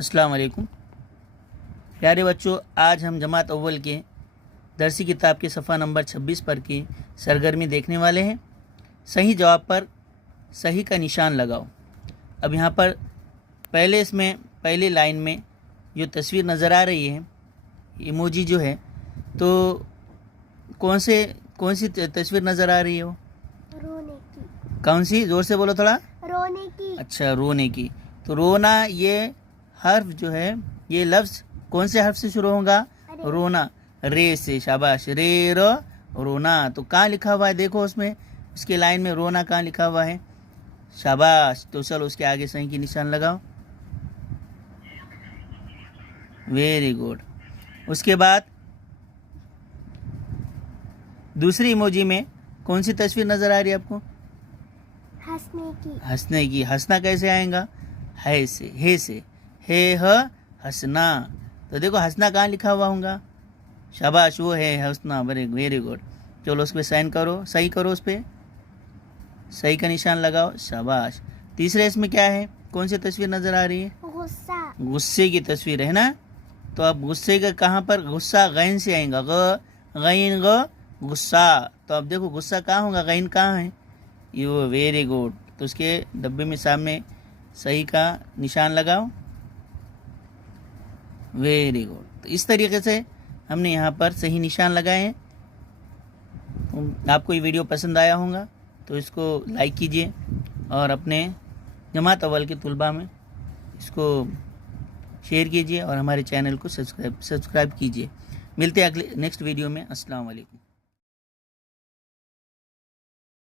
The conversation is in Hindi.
अस्सलाम वालेकुम प्यारे बच्चों, आज हम जमात अव्वल के दरसी किताब के सफ़ा नंबर 26 पर की सरगर्मी देखने वाले हैं। सही जवाब पर सही का निशान लगाओ। अब यहाँ पर पहले लाइन में जो तस्वीर नज़र आ रही है, इमोजी जो है, तो कौन सी तस्वीर नज़र आ रही है? वो रोने की। कौन सी? ज़ोर से बोलो थोड़ा। रोने की। अच्छा, रोने की। तो रोना, ये हर्फ जो है, ये लफ्ज़ कौन से हर्फ से शुरू होगा? रोना, रे से। शाबाश, रे रो रोना। तो कहाँ लिखा हुआ है? देखो उसमें, उसके लाइन में रोना कहाँ लिखा हुआ है? शाबाश। तो चलो उसके आगे सही की निशान लगाओ। Very good. उसके बाद दूसरी इमोजी में कौन सी तस्वीर नज़र आ रही है आपको? हंसने की। हंसने की। हंसना कैसे आएगा? है से, हे से, हे ह हंसना। तो देखो हंसना कहाँ लिखा हुआ होगा? शाबाश, वो है हंसना। Very good. चलो उस पर साइन करो, सही करो, उस पर सही का निशान लगाओ। शाबाश। तीसरे इसमें क्या है? कौन सी तस्वीर नज़र आ रही है? गुस्सा। गुस्से की तस्वीर है ना। तो अब गुस्से का कहाँ पर? गुस्सा गैन से आएगा। गैन गुस्सा। तो अब देखो गुस्सा कहाँ होगा? गैन कहाँ है? You, very good. तो उसके डब्बे में सामने सही का निशान लगाओ। Very good. तो इस तरीके से हमने यहाँ पर सही निशान लगाए हैं। तो आपको ये वीडियो पसंद आया होगा तो इसको लाइक कीजिए और अपने जमात अव्वल के तुलबा में इसको शेयर कीजिए और हमारे चैनल को सब्सक्राइब कीजिए। मिलते हैं अगले नेक्स्ट वीडियो में। अस्सलाम वालेकुम।